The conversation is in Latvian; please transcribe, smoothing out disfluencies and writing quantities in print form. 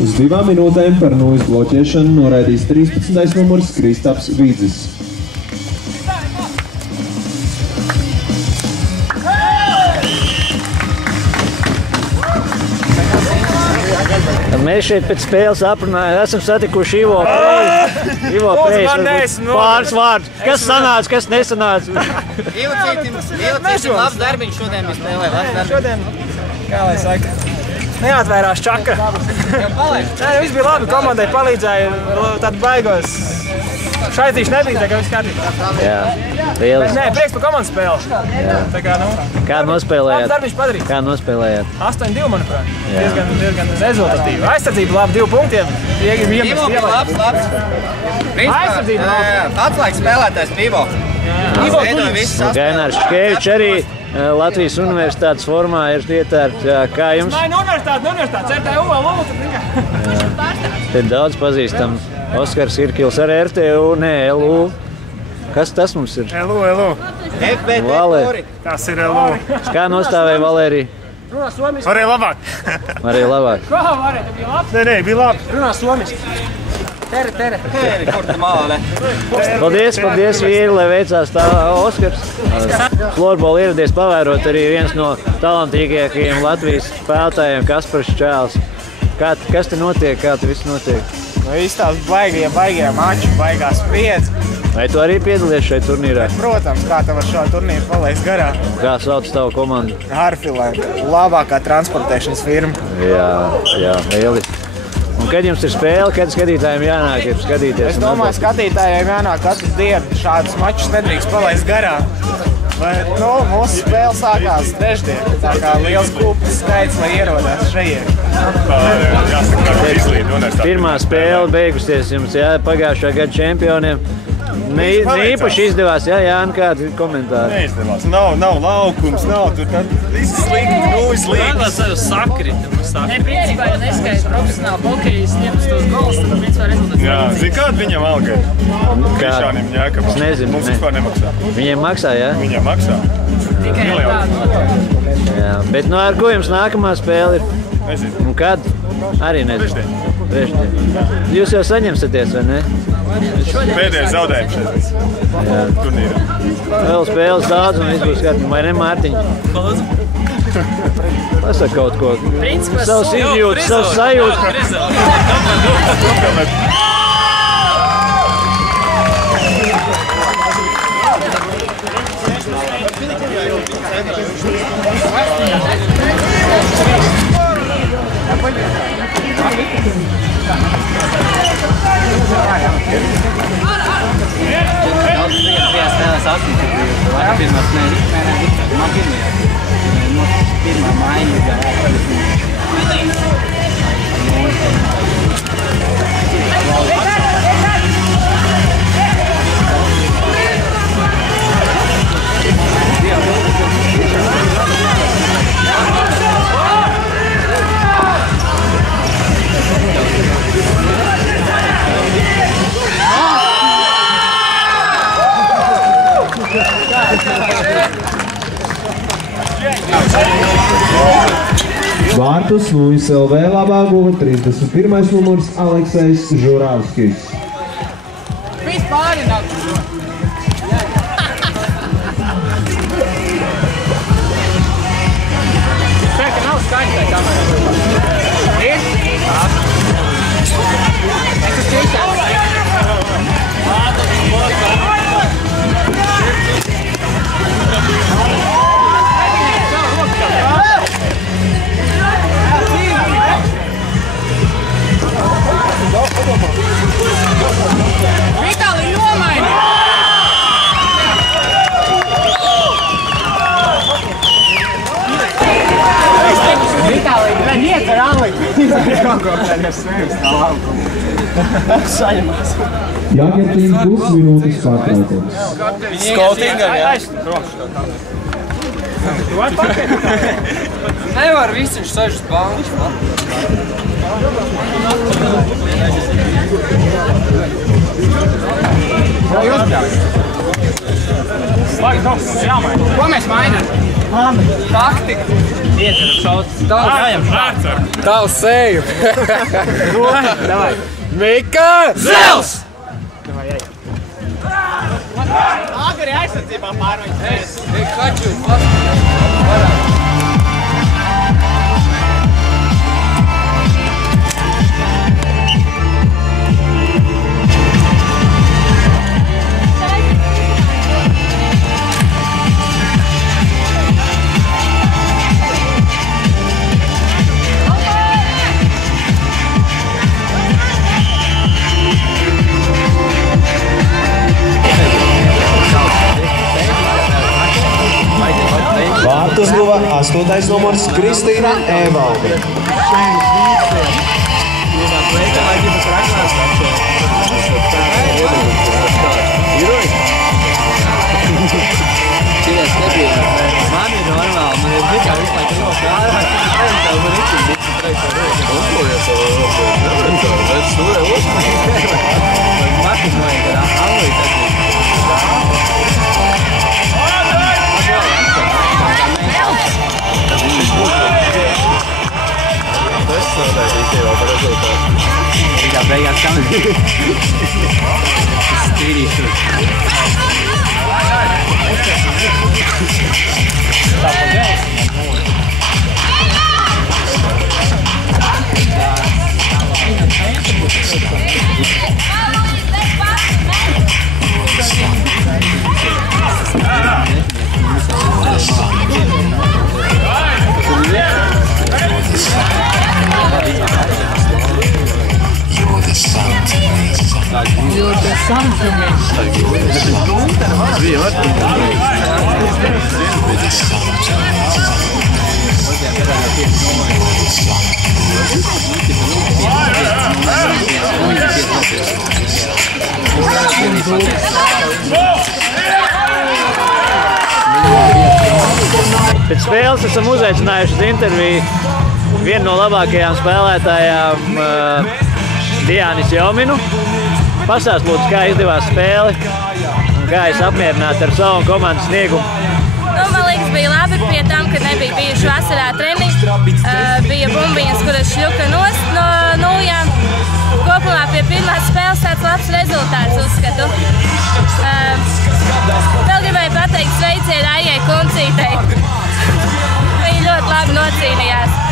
Uz 2 minūtēm par nulles bloķēšanu noraidīs 13. numurs Kristaps Vīdzis. Mēs šeit pēc spēles aprunājām, esam satikuši Ivo Pējas, pāris vārdus. Kas sanāca, kas nesanāca? Ivocītim labs darbiņš šodien bija spēlē, labs darbiņš. Šodien, kā lai saka, neatvērās čakra. Nē, viss bija labi, komandai palīdzēja, tādu baigos. Šaitīši nebija, tā kā viss kārtībā. Jā, lieliski. Nē, prieks par komandas spēli. Tā kā, Kā nospēlējāt? labs darbiņš padarīt. Kā nospēlējāt? 8-2, manuprāt. Diezgan rezultatīvi. Aizsardzība labi, 2 punktiem. Ivo bija labs. Aizsardzība labi. Atslēgas spēlētājs Ivo. Ivo veidoja visu saspēli. Gainārs Škevičs arī Latvijas universitātes formā ir ietērts. Kā jums? Nē, universitāte, CTU, LU, tad tikai. Te daudz pazīstams. Oskars Irkils ar RTU, nē, LU. Kas tas mums ir? LU. FBT Valē. Tas ir LU. Kā nostāvēja Valērija? Runā somiski. Varēja labāk. Arī labāk. Kā varēja, tad bija labs? Nē, bija labi. Runā somiski. Tere. Kur tu māle? Paldies, vīri, lai veicās tā Oskars. Florbola ieradies pavērot arī viens no talantīgākajiem Latvijas spēlētājiem, Kaspars Čēls. Kas te notiek, kā te viss notiek? Nu, izstāst baigie mači, baigās spriedzi. Vai tu arī piedalies šeit turnīrā? Protams, kā tev ar šo turnīru palaist garā? Kā sauc tavu komandu? Harfilē, labākā transportēšanas firma. Jā, lieliski. Un kad jums ir spēle, kad skatītājiem jānāk ir skatīties? Es domāju, skatītājiem jānāk katru dienu. Šādus mačus nedrīkst palaist garā. Bet, mūsu spēle sākās trešdien. Tā kā liels kūpes skaits, lai ierodās šeit. Pirmā spēle beigusies jums, pagājušā gada čempioniem. Īpaši izdevās, Jāni, kādi komentāri? Neizdevās. Nav laukums, tur viss slikti, nulles līgas. Tālāk sev sakrita. Principā, ja neskaidrs profesionāli hokejs ņems tos gols, tad viens var rezultāts. Jā, zini, kāda viņam alga ir? Krišānim Ņēkabam. Es nezinu. Mums vispār nemaksā. Viņiem maksā, jā? Viņiem maksā. Tikai tādu. Jā, bet ar ko jums nākamā spēle ir? Nezinu. Un kad? Arī nezinu. Trešdien. Jūs jau saņemsaties, vai ne? Pēdējais zaudējums šeit turnīrā. Vēl spēles daudz un viss būs kārtībā. Vai ne, Mārtiņ? Pasaka kaut ko. Savs izjūtas, savs sajūtas. Pirmā maiņa Vārtus Nulles LV labā guva 31. numurs Aleksejs Žuravskis. Vispār ir nav. Saka, nav skaņa tai kamerā. Ir? Es esmu Krišāns. Nokopēļ sevis tā laukuma. Saņemās. Jāgertīns pusminūtes pārtraukums. Skautingam, jā? Nevar viss, viņš sēž uz bankas. Ko mēs mainām? Taktika. Ietveru šaut. Tavs seju. Davai. Mika! Zels! Agri aizsardzībā pārveic. Kaču. Vārtus guva 8. numurs Kristīna Evalde. Man ir normāli, man ir tikai visu laiku ļoti ārā, man ir tik bici priekšā Pēc spēles esam uzaicinājuši uz interviju vienu no labākajām spēlētājām Diānis Jominu. Pastāst lūdzu, kā izdevās spēle un kā es apmierināti ar savu komandas sniegumu. Man liekas, bija labi pie tam, ka nebija bijuši vasarā treniņi. Bija bumbiņas, kuras šļuka nost no nuljām. Kopumā pie pirmās spēles tāds labs rezultāts, uzskatu. Vēl gribēju pateikt sveicienu Aijai Kuncītei. Viņa ļoti labi nocīnījās.